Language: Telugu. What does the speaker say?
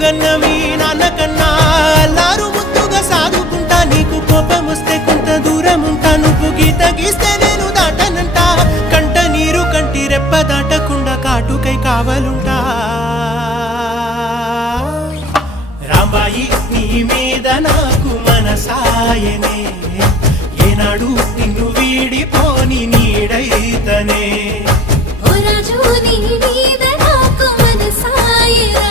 గన్న మీ నాన్న కన్నా అల్లారు ముద్దుగా సాదుకుంటా నీకు కోపం వస్తే కొంత దూరం ఉంటా నువ్వు గీత గీస్తే నేను దాటనంట కంట నీరు కంటి రెప్ప దాటకుండా కాటుకై కావలుంటా రాంబాయి నీ మీద నాకు మనసాయనే ఏనాడు నిన్ను వీడిపోని నీడైతనే ఓ రాజు నీ మీద నాకు మనసాయనే